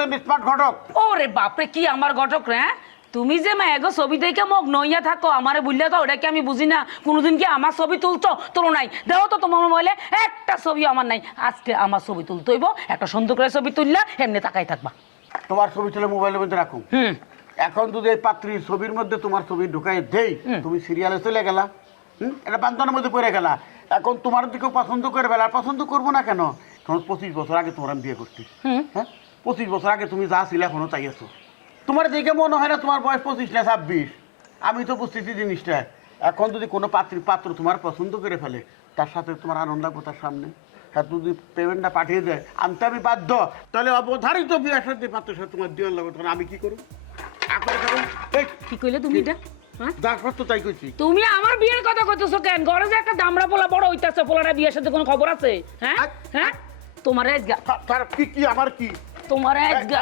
তো স্মার্ট ঘটক? ওরে বাপরে কি আমার ঘটক রে হ্যাঁ? তুমি যে মা এগো ছবি দেখে মোক নইয়া থাকো আমারে বুঝলে তো ওটা কি আমি বুঝি না? কোনোদিন কি আমার ছবি তুলছো? তোলো নাই। দেখো তো তোমার মোবাইলে একটা ছবি আমার নাই। আজকে আমার ছবি তুলতে হইব একটা সুন্দর করে ছবি তুললা এমনি তাকাই থাকবা। তোমার ছবি তুলে মোবাইলের মধ্যে রাখো। হুম। এখন যদি এই পাত্রীর ছবির মধ্যে তোমার ছবি ঢুকাই দেই তুমি সিরিয়ালে চলে গেলা। হুম? এটা বান্ধনের মধ্যে পড়ে গেলা। এখন তোমার দিকেও পছন্দ করে বেলা আর পছন্দ করব না কেন? কারণ পঁচিশ বছর আগে তোমার আমি বিয়ে করছি। হ্যাঁ? পঁচিশ বছর আগে তুমি যা ছিলে এখনও তাই আছো। তোমার দেখে মনে হয় না তোমার বয়স পঁচিশ না ছাব্বিশ? আমি তো বুঝতেছি জিনিসটা। এখন যদি কোনো পাত্রী পাত্র তোমার পছন্দ করে ফেলে তার সাথে তোমার আনন্দ তার সামনে। হ্যাঁ যদি পেমেন্টটা পাঠিয়ে দেয় আনতে আমি বাধ্য। তাহলে অবধারিত বিয়ের সাথে পাত্রের সাথে তোমার দেওয়ার লাগবে তখন আমি কি করব? কি কইলে তুমি এটা? হ্যাঁ? তুমি আমার বিয়ের কথা কইতেছো কেন? ঘরে যে একটা দামড়া পোলা বড় হইতাছে পোলাটা বিয়ের সাথে কোনো খবর আছে? হ্যাঁ? হ্যাঁ? তোমার এজগা কি কি আমার কি? তোমার আজগা